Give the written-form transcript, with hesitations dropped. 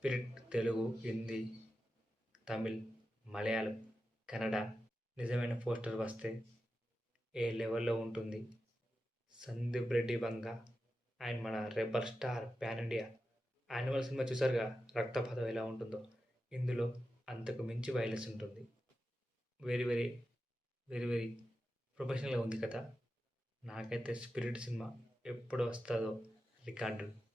Spirit Telugu, Hindi, Tamil, Malayalam, Kannada నిజమైన poster వస్తే ఏ లెవెల్లో ఉంటుంది. సందీప్ రెడ్డి వంగ ఆయన మన rebel star pan India. Animal cinema చూసారుగా, రక్తపాతం ఎలా ఉంటుందో. ఇందులో అంతకు మించి వైలెన్స్ ఉంటుంది. వెరీ వెరీ వెరీ వెరీ ప్రొఫెషనల్గా ఉంది కదా. నాకైతే స్పిరిట్ సినిమా ఎప్పుడు వస్తుందో రికార్డు